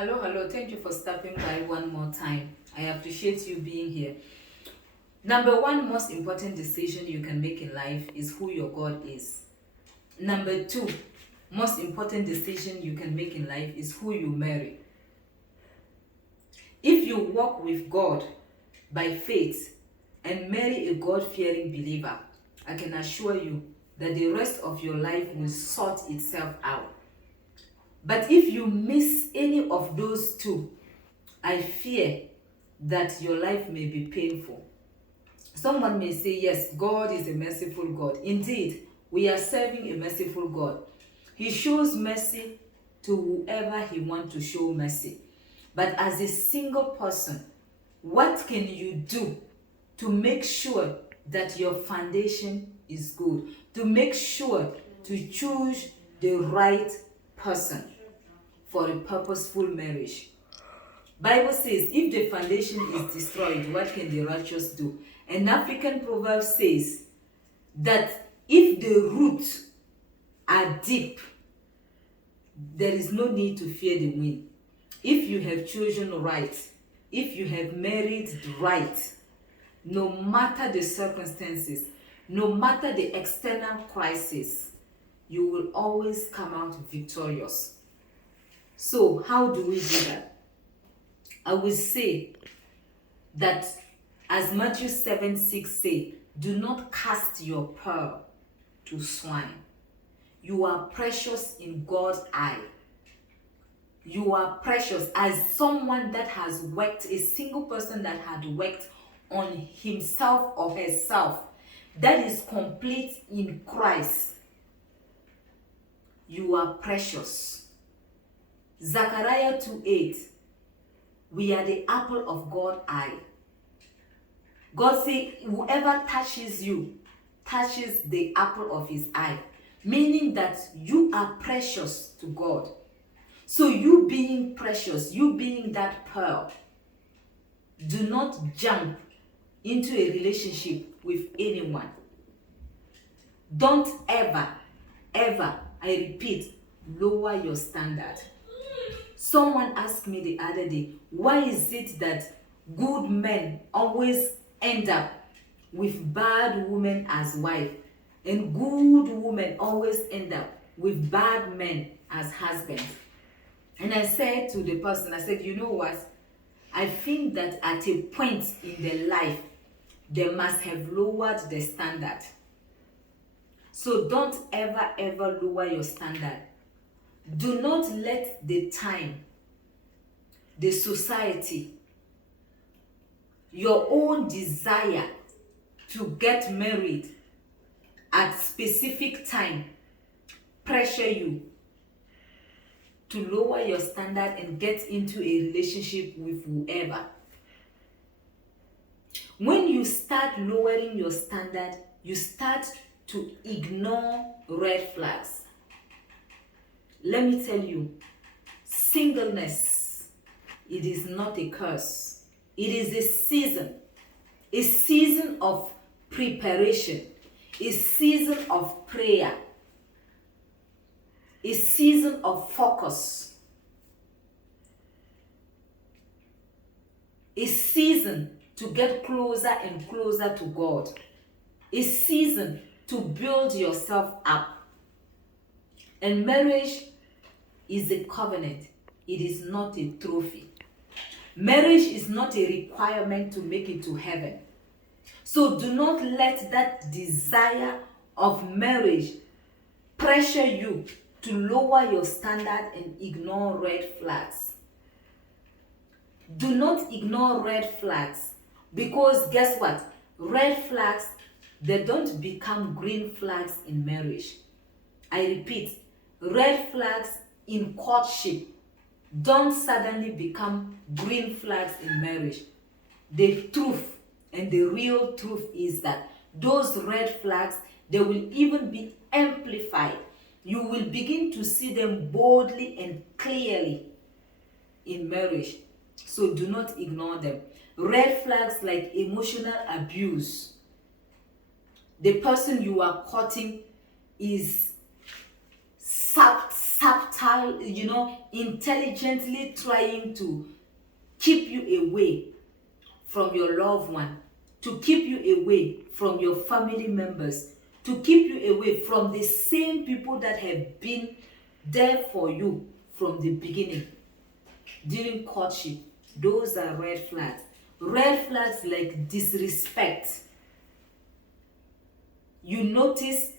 Hello. Thank you for stopping by one more time. I appreciate you being here. Number one most important decision you can make in life is who your God is. Number two most important decision you can make in life is who you marry. If you walk with God by faith and marry a God-fearing believer, I can assure you that the rest of your life will sort itself out. But if you miss any of those two, I fear that your life may be painful. Someone may say, yes, God is a merciful God. Indeed, we are serving a merciful God. He shows mercy to whoever he wants to show mercy. But as a single person, what can you do to make sure that your foundation is good? To make sure to choose the right person for a purposeful marriage. Bible says, if the foundation is destroyed, what can the righteous do? An African proverb says that if the roots are deep, there is no need to fear the wind. If you have chosen right, if you have married right, no matter the circumstances, no matter the external crisis, you will always come out victorious. So how do we do that? I will say that as Matthew 7:6 say, do not cast your pearl to swine. You are precious in God's eye. You are precious as someone that has worked, a single person that had worked on himself or herself, that is complete in Christ. You are precious. Zechariah 2:8, we are the apple of God's eye. God said, whoever touches you, touches the apple of his eye. Meaning that you are precious to God. So you being precious, you being that pearl, do not jump into a relationship with anyone. Don't ever, I repeat, lower your standard. Someone asked me the other day, why is it that good men always end up with bad women as wife, and good women always end up with bad men as husbands? And I said to the person, I said, you know what? I think that at a point in their life, they must have lowered the standard. So don't ever lower your standard. Do not let the time, the society, your own desire to get married at specific time pressure you to lower your standard and get into a relationship with whoever. When you start lowering your standard, you start to ignore red flags. Let me tell you, singleness, it is not a curse. It is a season of preparation, a season of prayer, a season of focus, a season to get closer and closer to God, a season to build yourself up. And marriage is a covenant. It is not a trophy. Marriage is not a requirement to make it to heaven. So do not let that desire of marriage pressure you to lower your standard and ignore red flags. Do not ignore red flags, because guess what? Red flags, they don't become green flags in marriage. I repeat, red flags in courtship don't suddenly become green flags in marriage. The truth and the real truth is that those red flags, they will even be amplified. You will begin to see them boldly and clearly in marriage. So do not ignore them. Red flags like emotional abuse. The person you are courting is sapped intelligently trying to keep you away from your loved one, to keep you away from your family members, to keep you away from the same people that have been there for you from the beginning during courtship. Those are red flags. Red flags like disrespect. You notice,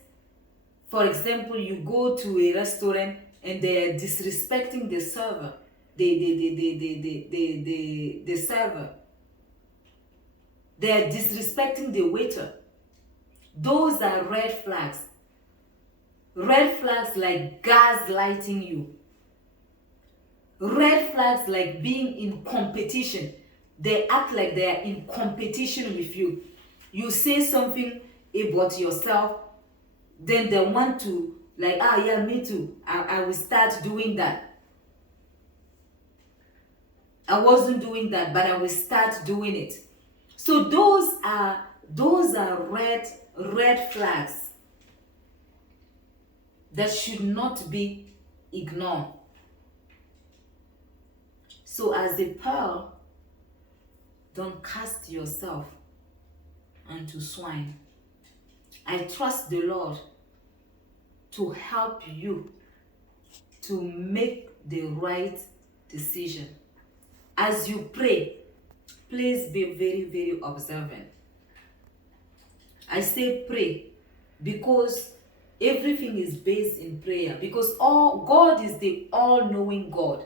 for example, you go to a restaurant and they are disrespecting the server, the server. They are disrespecting the waiter. Those are red flags. Red flags like gaslighting you. Red flags like being in competition. They act like they are in competition with you. You say something about yourself, then they want to, like, yeah, me too. I will start doing that. I wasn't doing that, but I will start doing it. So those are red flags that should not be ignored. So as a pearl, don't cast yourself unto swine. I trust the Lord to help you to make the right decision. As you pray, please be very, very observant. I say pray because everything is based in prayer, because God is the all-knowing God.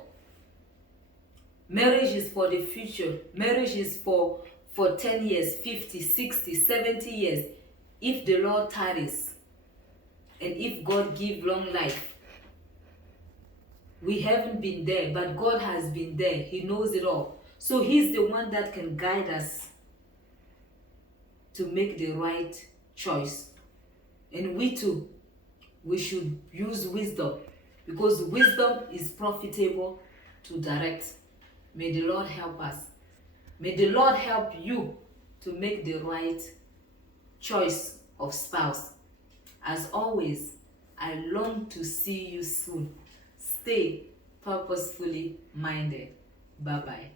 Marriage is for the future. Marriage is for 10 years, 50, 60, 70 years. If the Lord tarries, and if God give long life. We haven't been there, but God has been there. He knows it all. So He's the one that can guide us to make the right choice. And we too, we should use wisdom, because wisdom is profitable to direct. May the Lord help us. May the Lord help you to make the right choice of spouse. As always, I long to see you soon. Stay purposefully minded. Bye-bye.